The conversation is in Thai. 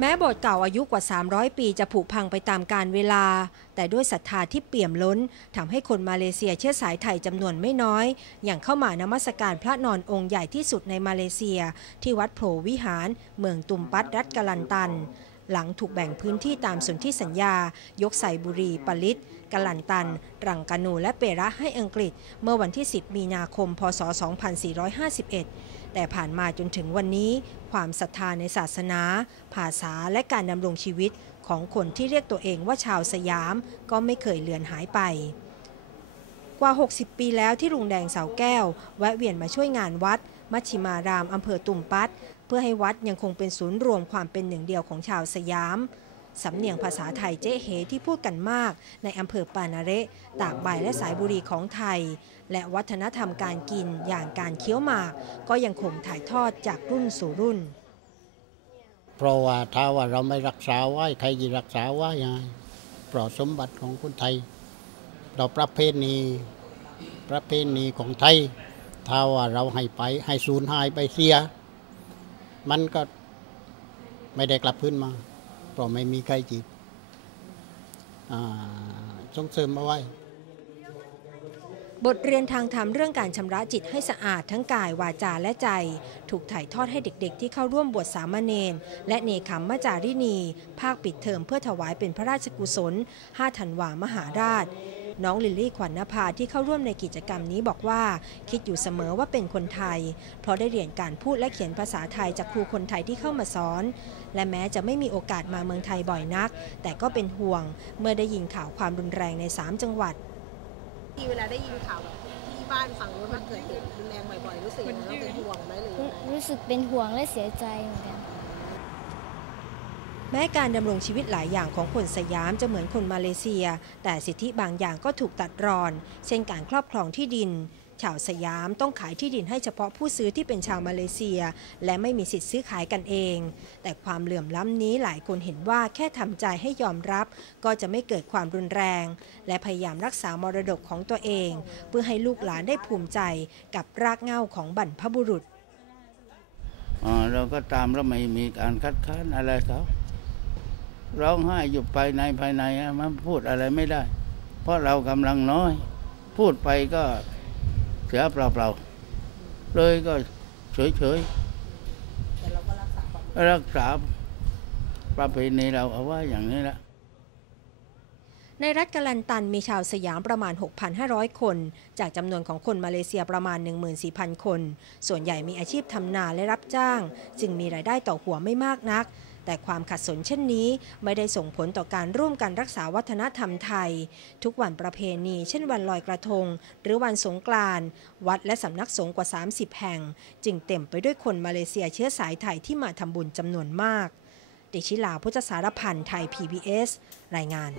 แม้โบสถ์เก่าอายุกว่า 300 ปีจะผุพังไปตามกาลเวลา แต่ด้วยศรัทธาที่เปี่ยมล้นทำให้คนมาเลเซียเชื้อสายไทยจำนวนไม่น้อย อย่างเข้ามานมัสการพระนอนองค์ใหญ่ที่สุดในมาเลเซีย ที่วัดโผวิหาร เมืองตุมปัตรัฐกลันตัน หลังถูกแบ่งพื้นที่ตามสนธิสัญญา ยกใส่บุรี ปลิตกลันตัน รังกานู และเประให้อังกฤษ เมื่อวันที่ 10 มีนาคม พศ 2451 แต่ผ่านมาจนถึงวันนี้ ความศรัทธาในศาสนา ภาษาและการดำรงชีวิตของคนที่เรียกตัวเองว่าชาวสยาม ก็ไม่เคยเลือนหายไปกว่า 60 ปีแล้วที่ลุงแดงเสาแก้ว แวะเวียนมาช่วยงานวัด มัชชิมารามอำเภอตุ่มปัต เพื่อให้วัดยังคงเป็นศูนย์รวมความเป็นหนึ่งเดียวของชาวสยาม สำเนียงภาษาไทยเจ๊เหที่พูดกันมาก ในอำเภอปานาเระตากใบและสายบุรีของไทย และวัฒนธรรมการกินอย่างการเคี้ยวหมาก ก็ยังคงถ่ายทอดจากรุ่นสู่รุ่น เพราะว่าถ้าว่าเราไม่รักษาไว้ใครจะรักษาไว้ยังไงเพราะสมบัติของคนไทย เราประเพณีประเพณีของไทย ถ้าว่าเราให้ไปให้สูญหายไปเสีย มันก็ไม่ได้กลับขึ้นมา เพราะไม่มีใครจีบส่งเสริมเอาไว้ บทเรียนทางธรรมเรื่องการชำระจิตให้สะอาดทั้งกายวาจาและใจ ถูกถ่ายทอดให้เด็กๆ ที่เข้าร่วมบวชสามเณรและเนคัมมจารินี ภาคปิดเทอมเพื่อถวายเป็นพระราชกุศล 5 ธันวามหาราช น้องลิลลี่ขวัญนภาที่เข้าร่วมในกิจกรรมนี้บอกว่า คิดอยู่เสมอว่าเป็นคนไทย เพราะได้เรียนการพูดและเขียนภาษาไทยจากครูคนไทยที่เข้ามาสอน และแม้จะไม่มีโอกาสมาเมืองไทยบ่อยนัก แต่ก็เป็นห่วง เมื่อได้ยินข่าวความรุนแรงใน 3 จังหวัดที่เวลาได้ยินข่าวแบบที่บ้านฝั่งนู้นมันเกิดเหตุรุนแรงบ่อยๆรู้สึกยังไงเราเป็นห่วงไหมหรือยังไงรู้สึกเป็นห่วงและเสียใจเหมือนกันแม้การดำรงชีวิตหลายอย่างของคนสยามจะเหมือนคนมาเลเซีย แต่สิทธิบางอย่างก็ถูกตัดรอน เช่นการครอบครองที่ดิน ชาวสยามต้องขายที่ดินให้เฉพาะผู้ซื้อที่เป็นชาวมาเลเซีย และไม่มีสิทธิ์ซื้อขายกันเอง แต่ความเหลื่อมล้ำนี้หลายคนเห็นว่าแค่ทำใจให้ยอมรับ ก็จะไม่เกิดความรุนแรง และพยายามรักษามรดกของตัวเอง เพื่อให้ลูกหลานได้ภูมิใจกับรากเหง้าของบรรพบุรุษเราก็ตามแล้วไม่มีการคัดค้านอะไรเขา ร้องไห้อยู่ภายในภายในมันพูดอะไรไม่ได้ เพราะเรากำลังน้อย พูดไปก็เสียเปล่าๆเลยก็เฉยแต่เราก็รักษาความๆรักษาประเพณีเราเอาไว้อย่างนี้แหละในรัฐกาลันตันมีชาวสยามประมาณ 6,500 คน จากจำนวนของคนมาเลเซียประมาณ 14,000 คน ส่วนใหญ่มีอาชีพทำนาและรับจ้าง จึงมีรายได้ต่อหัวไม่มากนัก แต่ความขัดสนเช่นนี้ไม่ได้ส่งผลต่อการร่วมกันรักษาวัฒนธรรมไทย ทุกวันประเพณี เช่นวันลอยกระทง หรือวันสงกรานต์วัดและสำนักสงฆ์กว่า 30 แห่ง จึงเต็มไปด้วยคนมาเลเซียเชื้อสายไทยที่มาทำบุญจำนวนมากติชิลาพุทธสารพันธ์ไทย PBS รายงาน